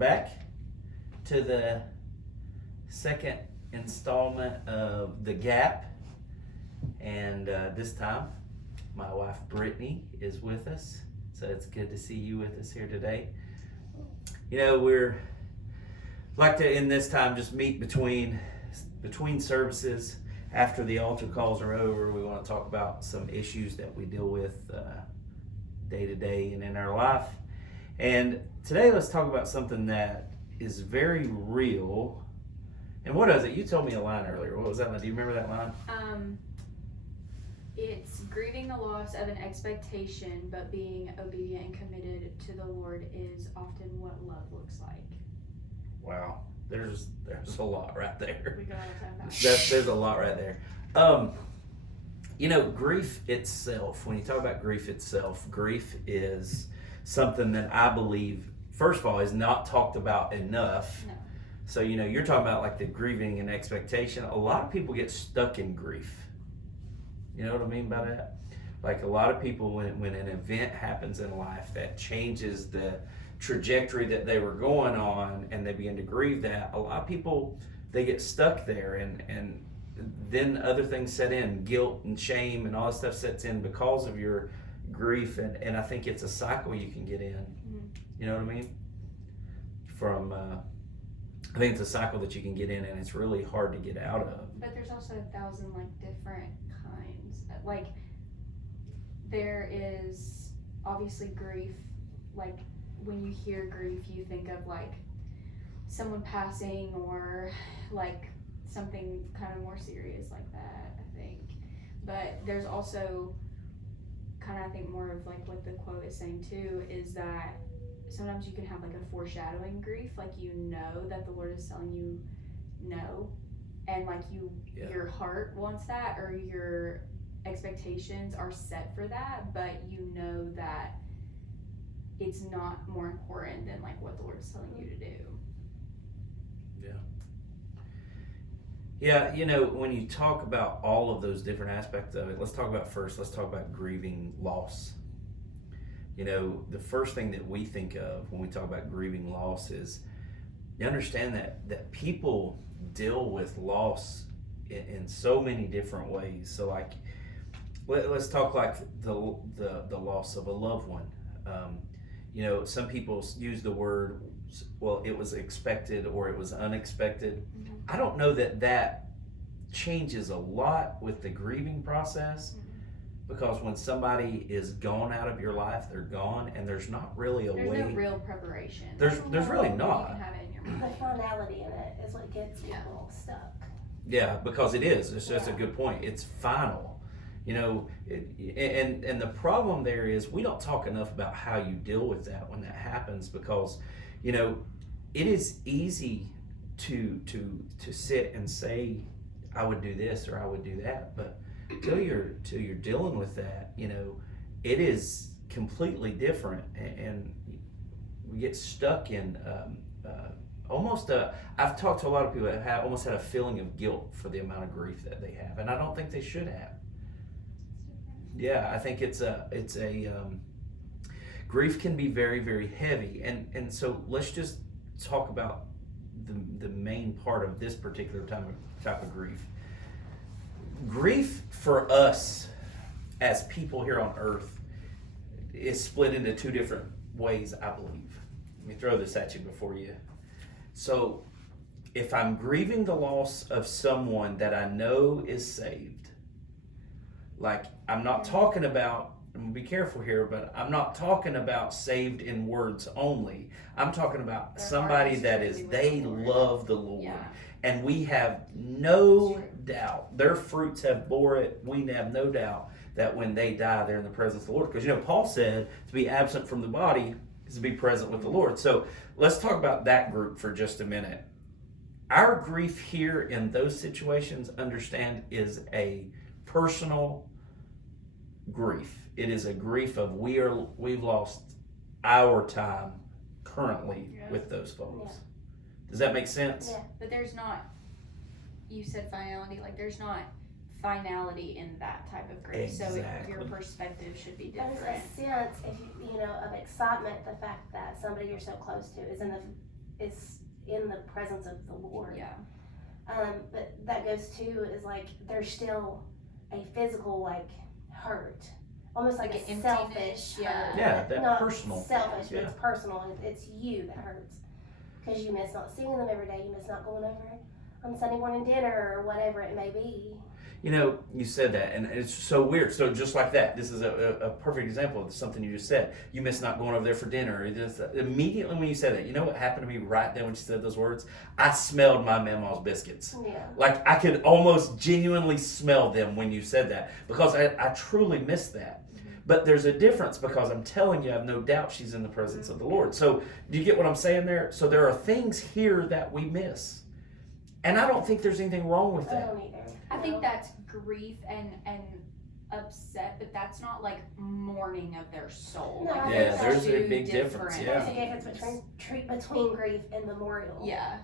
back to the second installment of The Gap, and this time my wife Brittany is with us, so it's good to see you with us here today. You know, we're like to in this time just meet between services. After the altar calls are over, we want to talk about some issues that we deal with day to day and in our life. And today let's talk about something that is very real. And what is it? You told me a line earlier. What was that line? Do you remember that line? It's grieving the loss of an expectation, but being obedient and committed to the Lord is often what love looks like. Wow. There's a lot right there. We got all the time back. There's a lot right there. You know, grief itself, when you talk about grief itself, grief is something that I believe, first of all, is not talked about enough. No. So, you know, you're talking about like the grieving and expectation. A lot of people get stuck in grief. You know what I mean by that? Like a lot of people, when an event happens in life that changes the trajectory that they were going on and they begin to grieve that, a lot of people, they get stuck there, and then other things set in, guilt and shame and all that stuff sets in because of your grief, and I think it's a cycle you can get in. Mm-hmm. You know what I mean? I think it's a cycle that you can get in, and it's really hard to get out of. But there's also 1,000 like different kinds. Like there is obviously grief. Like when you hear grief, you think of like someone passing or like something kind of more serious like that, I think. But there's also kind of, I think, more of like what the quote is saying too, is that sometimes you can have like a foreshadowing grief, like you know that the Lord is telling you no, and like your heart wants that, or your expectations are set for that, but you know that it's not more important than like what the Lord is telling you to do. Yeah, you know, when you talk about all of those different aspects of it, let's talk about grieving loss. You know, the first thing that we think of when we talk about grieving loss is you understand that people deal with loss in so many different ways. So like, let's talk like the loss of a loved one. You know, some people use the word, well, it was expected or it was unexpected. Mm-hmm. I don't know that changes a lot with the grieving process, because when somebody is gone out of your life, they're gone, and there's not really a way. There's no real preparation. There's really not. You can have it in your mind. The finality in it is what gets people stuck. Yeah, because it is. That's a good point. It's final. You know, and the problem there is we don't talk enough about how you deal with that when that happens, because, you know, it is easy to sit and say, I would do this or I would do that, but till you're dealing with that, you know, it is completely different, and we get stuck in I've talked to a lot of people that have almost had a feeling of guilt for the amount of grief that they have, and I don't think they should have. Yeah, I think it's a grief can be very, very heavy, and so let's just talk about the main part of this particular type of grief. Grief for us as people here on earth is split into two different ways, I believe. Let me throw this at you before you. So if I'm grieving the loss of someone that I know is saved, like I'm not talking about, I'm gonna be careful here, but I'm not talking about saved in words only. I'm talking about Their somebody heart is that really is, with they the Lord. love the Lord. Yeah. And we have no doubt, their fruits have bore it. We have no doubt that when they die, they're in the presence of the Lord. Because, you know, Paul said to be absent from the body is to be present with the Lord. So let's talk about that group for just a minute. Our grief here in those situations, understand, is a personal grief. It is a grief of we've lost our time currently with those folks. Yeah. Does that make sense? Yeah. But there's not, you said finality, like there's not finality in that type of grief. Exactly. So your perspective should be There's different. a sense, if you know, of excitement, the fact that somebody you're so close to is is in the presence of the Lord. Yeah. But that goes to is like there's still a physical like hurt, almost like Like a an selfish emptiness, hurt. Yeah, that Not personal. selfish, but Yeah. it's personal. It's you that hurts because you miss not seeing them every day. You miss not going over on Sunday morning dinner or whatever it may be. You know, you said that, and it's so weird. So just like that, this is a perfect example of something you just said. You miss not going over there for dinner. Immediately when you said that, you know what happened to me right then when she said those words? I smelled my Mama's biscuits. Yeah. Like I could almost genuinely smell them when you said that because I truly missed that. But there's a difference because I'm telling you, I have no doubt she's in the presence of the Lord. So do you get what I'm saying there? So there are things here that we miss. And I don't think there's anything wrong with I that. don't either. I think that's grief and upset, but that's not like mourning of their soul. No, Like, I Yeah, think there's a two big difference, different yeah. There's a difference between grief and memorial. Yeah.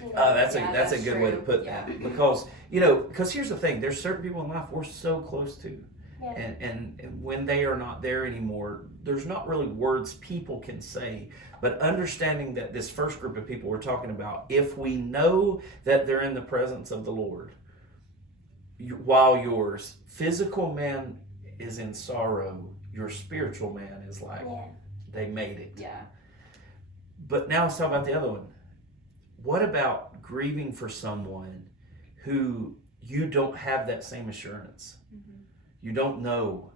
You know? That's Yeah, a that's good way to true. put Yeah. that because here's the thing: there's certain people in life we're so close to, Yeah. and when they are not there anymore, there's not really words people can say, but understanding that this first group of people we're talking about, if we know that they're in the presence of the Lord, while your physical man is in sorrow, your spiritual man is like Yeah. they made it. Yeah. But now let's talk about the other one. What about grieving for someone who you don't have that same assurance? Mm-hmm. You don't know,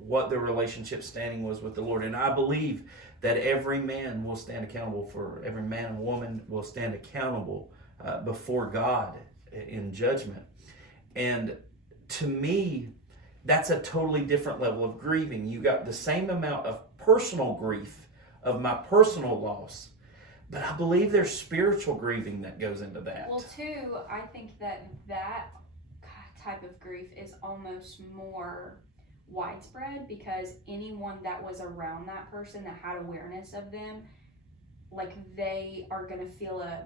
what the relationship standing was with the Lord. And I believe that every man will stand accountable every man and woman will stand accountable before God in judgment. And to me, that's a totally different level of grieving. You got the same amount of personal grief of my personal loss, but I believe there's spiritual grieving that goes into that. Well, too, I think that type of grief is almost more widespread because anyone that was around that person that had awareness of them, like they are going to feel a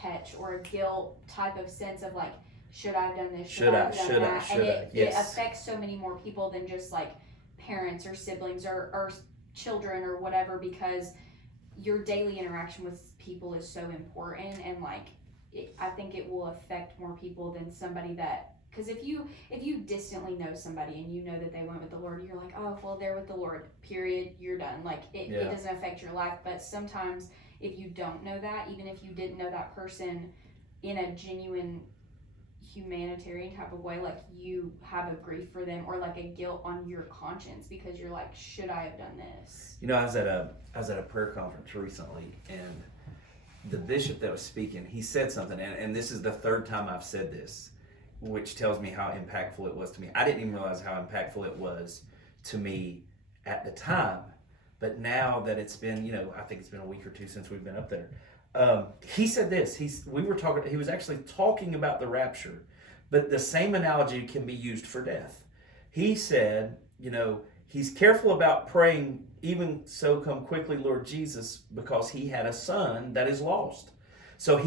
catch or a guilt type of sense of like, should I have done this? Should I have done that? And it affects so many more people than just like parents or siblings or children or whatever, because your daily interaction with people is so important, and like I think it will affect more people than somebody that, because if you distantly know somebody and you know that they went with the Lord, you're like, oh well, they're with the Lord, period, you're done. Like it doesn't affect your life. But sometimes if you don't know that, even if you didn't know that person in a genuine humanitarian type of way, like you have a grief for them or like a guilt on your conscience because you're like, should I have done this? I was at a prayer conference recently, and the bishop that was speaking, he said something, and this is the third time I've said this, which tells me how impactful it was to me. I didn't even realize how impactful it was to me at the time, but now that it's been, I think it's been a week or two since we've been up there. He said this. He was actually talking about the rapture, but the same analogy can be used for death. He said, he's careful about praying, even so come quickly, Lord Jesus, because he had a son that is lost. So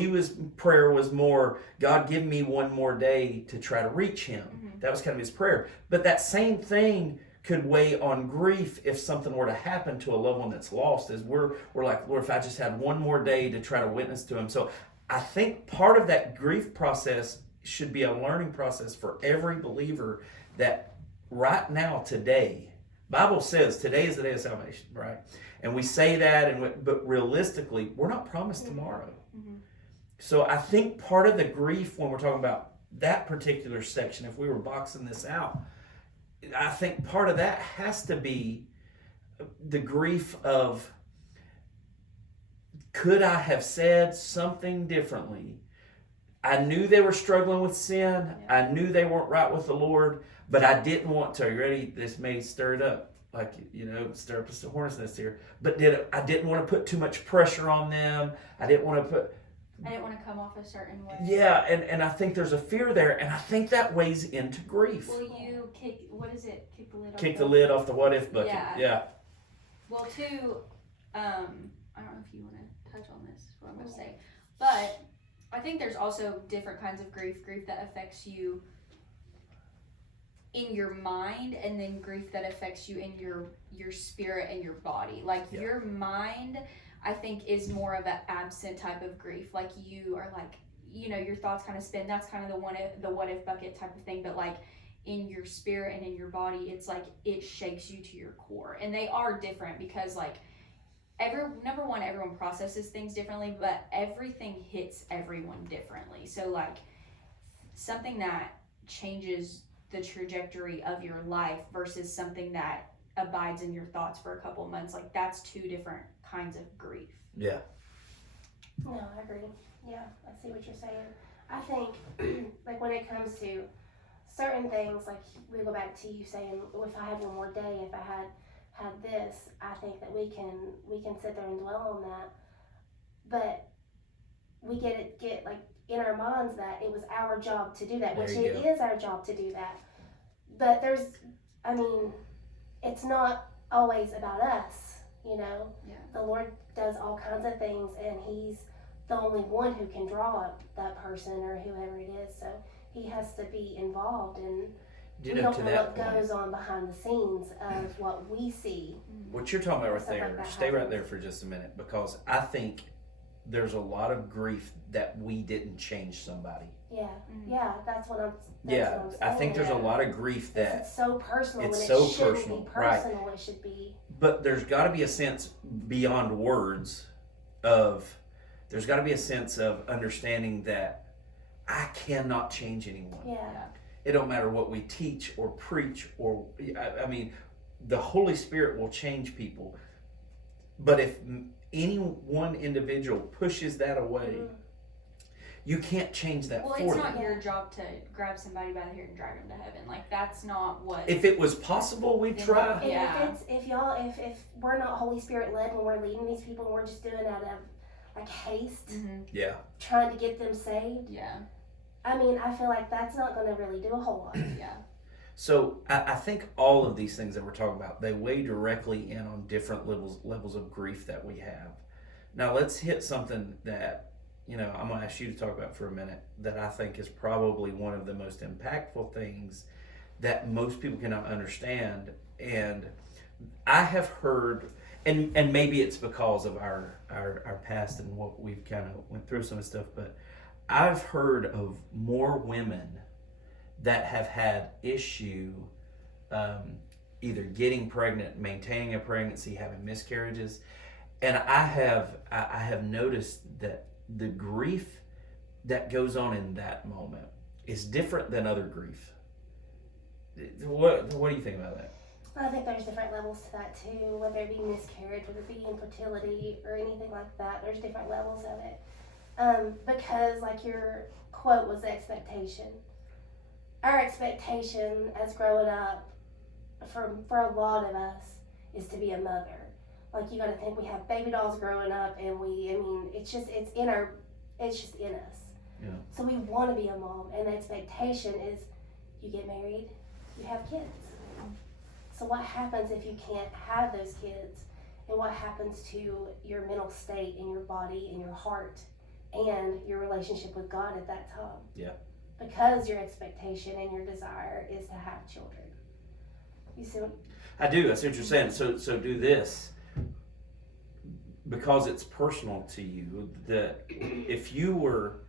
prayer was more, God, give me one more day to try to reach him. Mm-hmm. That was kind of his prayer. But that same thing could weigh on grief if something were to happen to a loved one that's lost, is we're like, Lord, if I just had one more day to try to witness to him. So I think part of that grief process should be a learning process for every believer, that right now, today, Bible says today is the day of salvation, right? And we say that, but realistically, we're not promised tomorrow. Mm-hmm. So I think part of the grief when we're talking about that particular section, if we were boxing this out, I think part of that has to be the grief of, could I have said something differently? I knew they were struggling with sin. Yeah. I knew they weren't right with the Lord, but I didn't want to. Are you ready? This may stir it up, like, stir up a hornet's nest here. But I didn't want to put too much pressure on them. I didn't want to come off a certain way. Yeah, and I think there's a fear there, and I think that weighs into grief. Will you kick the lid off? Kick the lid off the what if bucket. Yeah. Well, too, I don't know if you want to touch on this, what I'm going to say, but I think there's also different kinds of grief that affects you in your mind, and then grief that affects you in your spirit and your body. Like your mind, I think is more of an absent type of grief. Like you are like, your thoughts kind of spin. That's kind of the what if bucket type of thing. But like in your spirit and in your body, it's like it shakes you to your core. And they are different because like number one, everyone processes things differently, but everything hits everyone differently. So like something that changes the trajectory of your life versus something that abides in your thoughts for a couple of months, like that's two different kinds of grief. Yeah. No, I agree. Yeah, I see what you're saying. I think, like when it comes to certain things, like we go back to you saying, if I had one more day, if I had this, I think that we can sit there and dwell on that. But we get like in our minds that it was our job to do that, which it is our job to do that. But it's not always about us, Yeah. The Lord does all kinds of things, and He's the only one who can draw up that person or whoever it is. So He has to be involved, and we don't know what goes on behind the scenes of what we see. What you're talking about right there, like stay right there for just a minute, because I think there's a lot of grief that we didn't change somebody. Yeah, yeah, that's what I'm saying. I think there's a lot of grief that it's so personal. It's when so it shouldn't personal, be personal. right? It should be. But there's got to be a sense beyond words of, there's got to be a sense of understanding that I cannot change anyone. Yeah. It don't matter what we teach or preach or, the Holy Spirit will change people. But if any one individual pushes that away, you can't change that for them. Well, it's not your job to grab somebody by the hair and drag them to heaven. Like, that's not what... If it was possible, we'd try. Yeah. If we're not Holy Spirit led when we're leading these people and we're just doing it out of, like, haste. Yeah. Trying to get them saved. Yeah. I feel like that's not going to really do a whole lot. Yeah. So I think all of these things that we're talking about, they weigh directly in on different levels of grief that we have. Now let's hit something that, I'm going to ask you to talk about for a minute, that I think is probably one of the most impactful things that most people cannot understand. And I have heard, and maybe it's because of our past and what we've kind of went through some of the stuff, but I've heard of more women that have had issue either getting pregnant, maintaining a pregnancy, having miscarriages, and I have noticed that the grief that goes on in that moment is different than other grief. What do you think about that? I think there's different levels to that too, whether it be miscarriage, whether it be infertility, or anything like that. There's different levels of it. Because like your quote was expectation. Our expectation as growing up for a lot of us is to be a mother. Like, you got to think we have baby dolls growing up, and it's just in us. Yeah. So we want to be a mom, and the expectation is you get married, you have kids. So what happens if you can't have those kids, and what happens to your mental state and your body and your heart and your relationship with God at that time? Yeah. Because your expectation and your desire is to have children. You see what? I do. I see what you're saying. So do this. Because it's personal to you, that if you were,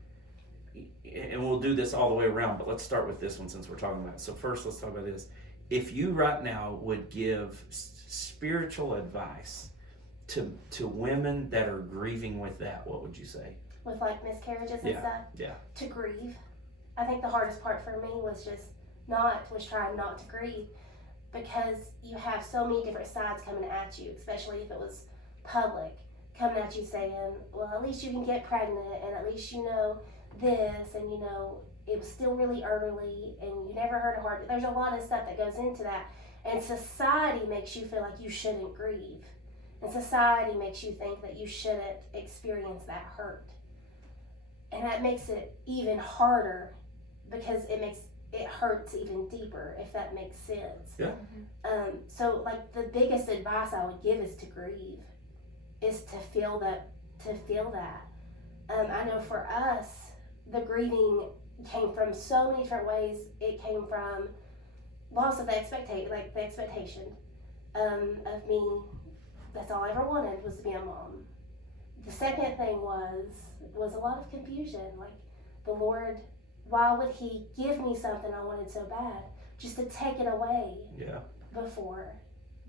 and we'll do this all the way around, but let's start with this one since we're talking about it. So first, let's talk about this. If you right now would give spiritual advice to women that are grieving with that, what would you say? With like miscarriages and stuff? Yeah. To grieve. I think the hardest part for me was trying not to grieve, because you have so many different sides coming at you, especially if it was public, coming at you saying, well, at least you can get pregnant, and at least you know this, and it was still really early, and you never heard a heart. There's a lot of stuff that goes into that, and society makes you feel like you shouldn't grieve, and society makes you think that you shouldn't experience that hurt, and that makes it even harder, because it hurts even deeper, if that makes sense. Yeah. So like the biggest advice I would give is to grieve, is to feel that. I know for us, the grieving came from so many different ways. It came from loss of the expectation of me. That's all I ever wanted, was to be a mom. the second thing was a lot of confusion. Like, the Lord, why would He give me something I wanted so bad just to take it away Yeah. before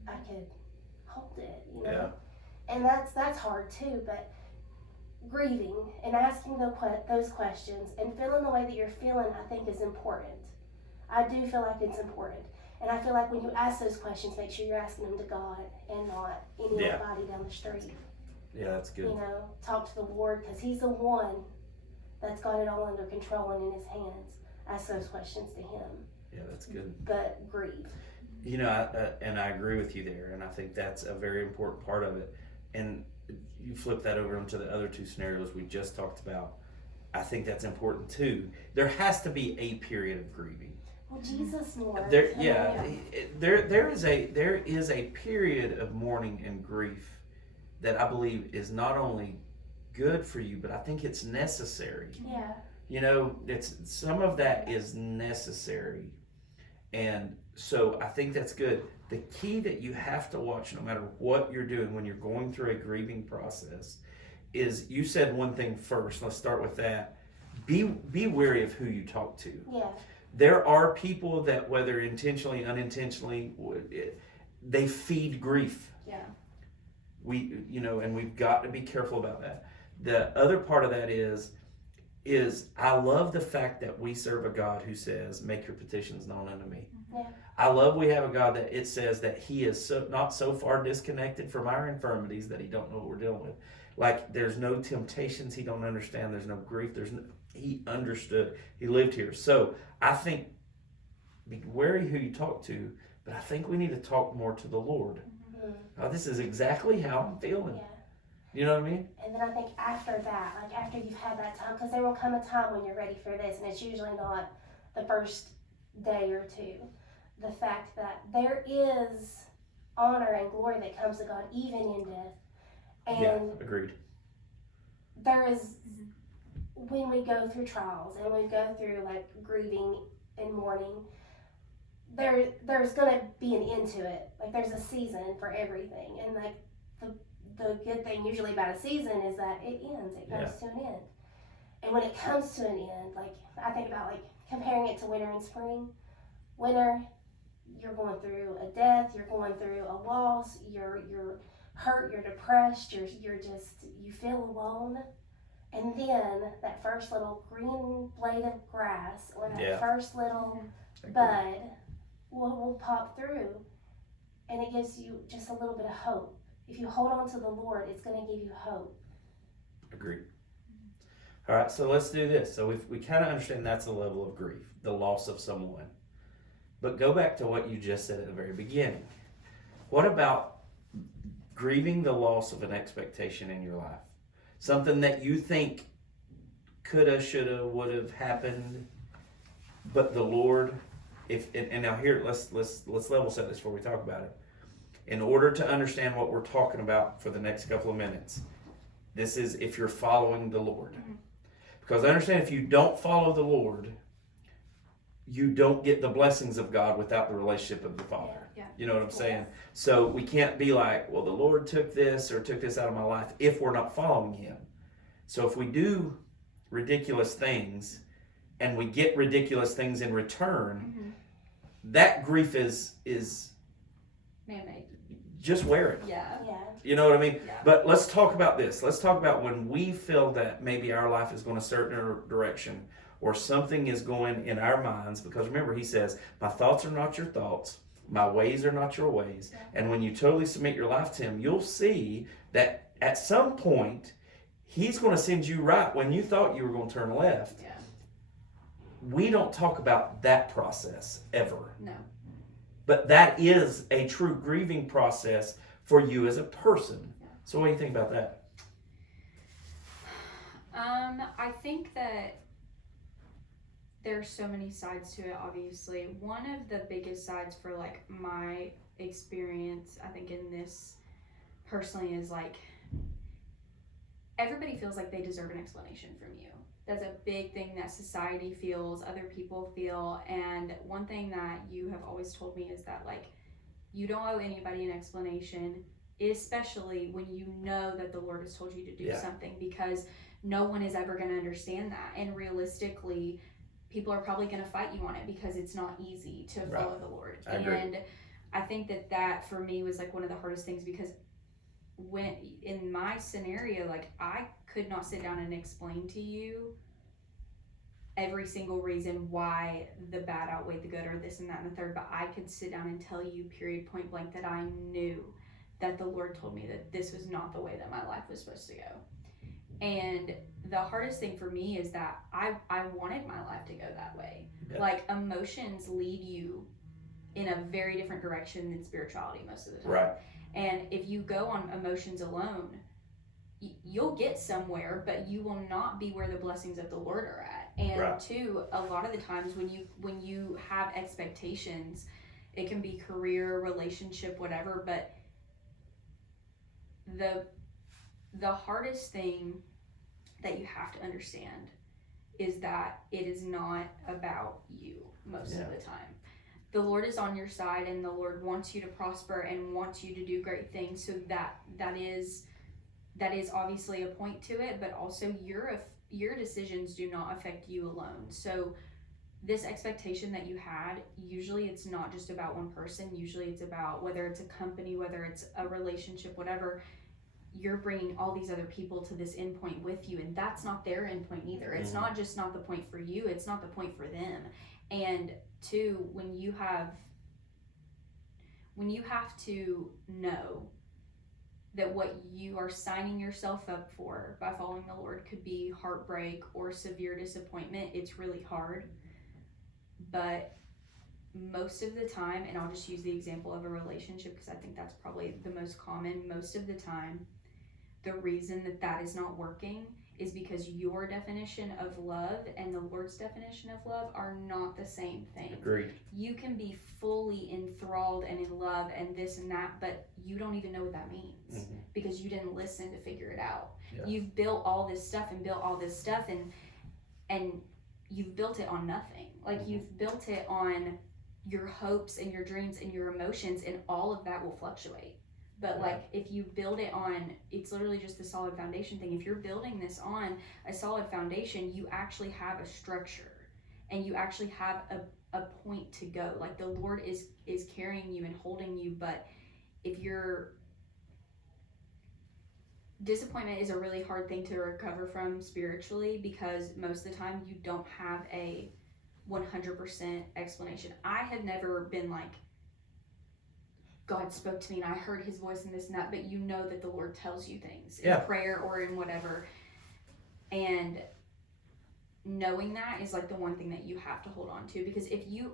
I could hold it, you know? Yeah. And that's hard too, but grieving and asking those questions and feeling the way that you're feeling, I think, is important. I do feel like it's important. And I feel like when you ask those questions, make sure you're asking them to God and not anybody down the street. Yeah, that's good. You know, talk to the Lord, because He's the one that's got it all under control and in His hands. Ask those questions to Him. Yeah, that's good. But grieve. You know, and I agree with you there, and I think that's a very important part of it. And you flip that over into the other two scenarios we just talked about. I think that's important too. There has to be a period of grieving. Well, Jesus Lord. There is a period of mourning and grief that I believe is not only good for you, but I think it's necessary. Yeah. You know, it's some of that is necessary, and so I think that's good. The key that you have to watch, no matter what you're doing when you're going through a grieving process, is you said one thing first. Let's start with that. Be wary of who you talk to. Yeah. There are people that, whether intentionally, unintentionally, they feed grief. Yeah. And we've got to be careful about that. The other part of that is I love the fact that we serve a God who says, "Make your petitions known unto me." Yeah. I love we have a God that it says that He is not so far disconnected from our infirmities that He don't know what we're dealing with. Like, there's no temptations He don't understand. There's no grief. He understood. He lived here. So I think be wary who you talk to, but I think we need to talk more to the Lord. Mm-hmm. Oh, this is exactly how I'm feeling. Yeah. You know what I mean? And then I think after that, like after you've had that time, because there will come a time when you're ready for this, and it's usually not the first day or two. The fact that there is honor and glory that comes to God even in death. And yeah, agreed. there is, when we go through trials and we go through like grieving and mourning, there's going to be an end to it. Like, there's a season for everything. And like the good thing usually about a season is that it ends. It comes to an end. And when it comes to an end, like, I think about like comparing it to winter and spring. Winter, you're going through a death, you're going through a loss, you're hurt, you're depressed, you feel alone. And then that first little green blade of grass or that first little bud will pop through, and it gives you just a little bit of hope. If you hold on to the Lord, it's going to give you hope. Agreed. All right, so let's do this. So we kind of understand that's the level of grief, the loss of someone. But go back to what you just said at the very beginning. What about grieving the loss of an expectation in your life? Something that you think coulda, shoulda, would have happened, but the Lord, and now here let's level set this before we talk about it. In order to understand what we're talking about for the next couple of minutes, this is if you're following the Lord. Mm-hmm. Because I understand if you don't follow the Lord, you don't get the blessings of God without the relationship of the Father. Yeah. You know what I'm saying? So we can't be like, well, the Lord took this or took this out of my life if we're not following Him. So if we do ridiculous things and we get ridiculous things in return, that grief is man-made. Just wear it. Yeah. You know what I mean? Yeah. But let's talk about this. Let's talk about when we feel that maybe our life is going a certain direction, or something is going in our minds, because remember, He says, my thoughts are not your thoughts, my ways are not your ways. Yeah. And when you totally submit your life to Him, you'll see that at some point, He's going to send you right when you thought you were going to turn left. Yeah. We don't talk about that process ever. No. But that is a true grieving process for you as a person. Yeah. So what do you think about that? I think that there's so many sides to it, obviously. One of the biggest sides for like my experience, I think in this personally, is like everybody feels like they deserve an explanation from you. That's a big thing that society feels, other people feel, and one thing that you have always told me is that like you don't owe anybody an explanation. especially when you know that the Lord has told you to do Yeah. something, because no one is ever going to understand that. And realistically, people are probably going to fight you on it because it's not easy to Right. follow the Lord. I agree. And I think that for me was like one of the hardest things, because when in my scenario, like I could not sit down and explain to you every single reason why the bad outweighed the good or this and that and the third, but I could sit down and tell you period point blank that I knew that the Lord told me that this was not the way that my life was supposed to go. And the hardest thing for me is that I wanted my life to go that way. Yeah. Like emotions lead you in a very different direction than spirituality most of the time. Right. And if you go on emotions alone, you'll get somewhere, but you will not be where the blessings of the Lord are at. And Right. two, a lot of the times when you have expectations, it can be career, relationship, whatever, but the hardest thing that you have to understand is that it is not about you most of the time. The Lord is on your side, and the Lord wants you to prosper and wants you to do great things. So that is obviously a point to it, but also your decisions do not affect you alone. So this expectation that you had, usually it's not just about one person. Usually it's about, whether it's a company, whether it's a relationship, whatever, you're bringing all these other people to this endpoint with you, and that's not their endpoint either. Mm-hmm. It's not just not the point for you, it's not the point for them. And two, when you have to know that what you are signing yourself up for by following the Lord could be heartbreak or severe disappointment, it's really hard. But most of the time, and I'll just use the example of a relationship because I think that's probably the most common, most of the time, the reason that is not working is because your definition of love and the Lord's definition of love are not the same thing. Agreed. You can be fully enthralled and in love and this and that, but you don't even know what that means because you didn't listen to figure it out. Yeah. You've built all this stuff and you've built it on nothing. Like you've built it on your hopes and your dreams and your emotions, and all of that will fluctuate. But like if you build it on, it's literally just the solid foundation thing. If you're building this on a solid foundation, you actually have a structure and you actually have a point to go. Like the Lord is carrying you and holding you. But if you're, disappointment is a really hard thing to recover from spiritually, because most of the time you don't have a 100% explanation. I have never been like, God spoke to me and I heard his voice and this and that, but you know that the Lord tells you things in prayer or in whatever. And knowing that is like the one thing that you have to hold on to, because if you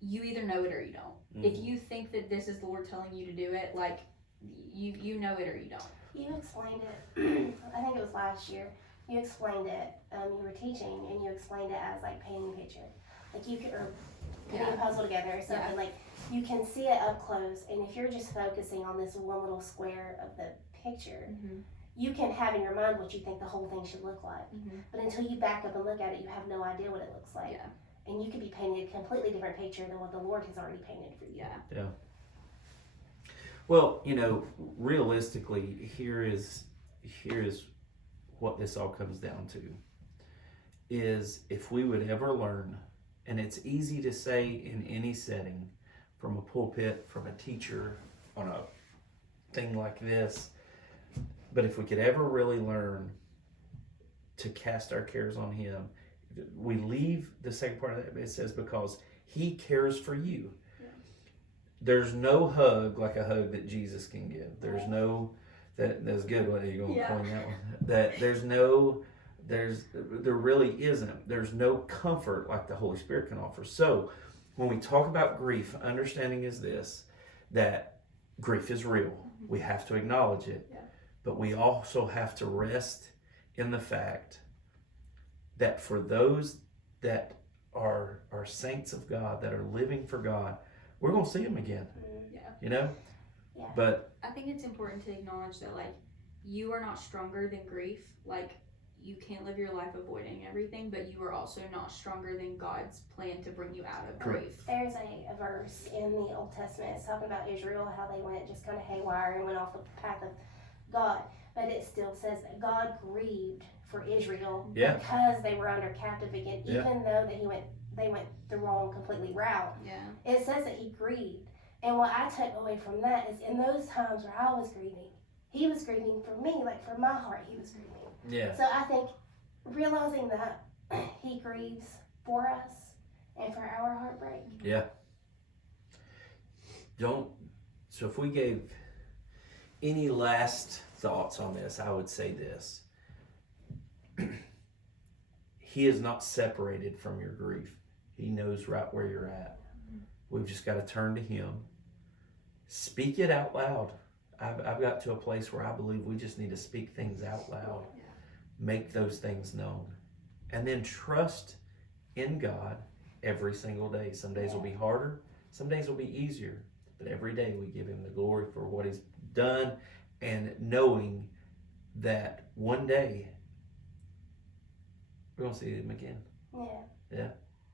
either know it or you don't. If you think that this is the Lord telling you to do it, like you know it or you don't. You explained it, I think it was last year, you explained it, you were teaching and you explained it as like painting a picture. Like you could, or putting a puzzle together or something, like you can see it up close, and if you're just focusing on this one little square of the picture, you can have in your mind what you think the whole thing should look like. But until you back up and look at it, you have no idea what it looks like. And you could be painting a completely different picture than what the Lord has already painted for you. Yeah. Well, you know, realistically, here is what this all comes down to, is if we would ever learn, and it's easy to say in any setting, from a pulpit, from a teacher, on a thing like this, but if we could ever really learn to cast our cares on him, we leave the second part of that, it says, because he cares for you. There's no hug like a hug that Jesus can give. There's no, that's good. What are you going to point that one? That there really isn't. There's no comfort like the Holy Spirit can offer. So when we talk about grief, understanding is this, that grief is real. We have to acknowledge it. But we also have to rest in the fact that for those that are saints of God, that are living for God, we're going to see them again. You know? But I think it's important to acknowledge that, like, you are not stronger than grief. Like, you can't live your life avoiding everything, but you are also not stronger than God's plan to bring you out of Correct. grief. There's a verse in the Old Testament. It's talking about Israel, how they went just kind of haywire and went off the path of God. But it still says that God grieved for Israel Yeah. because they were under captive again, Yeah. even though that they went the wrong completely route. Yeah. It says that he grieved. And what I took away from that is in those times where I was grieving, he was grieving for me, like for my heart, he was grieving. Yeah. So I think realizing that he grieves for us and for our heartbreak. Yeah. So if we gave any last thoughts on this, I would say this. He is not separated from your grief. He knows right where you're at. We've just got to turn to him. Speak it out loud. I've got to a place where I believe we just need to speak things out loud. Yeah. Make those things known. And then trust in God every single day. Some days will be harder. Some days will be easier. But every day we give him the glory for what he's done, and knowing that one day we're going to see him again. Yeah. Yeah.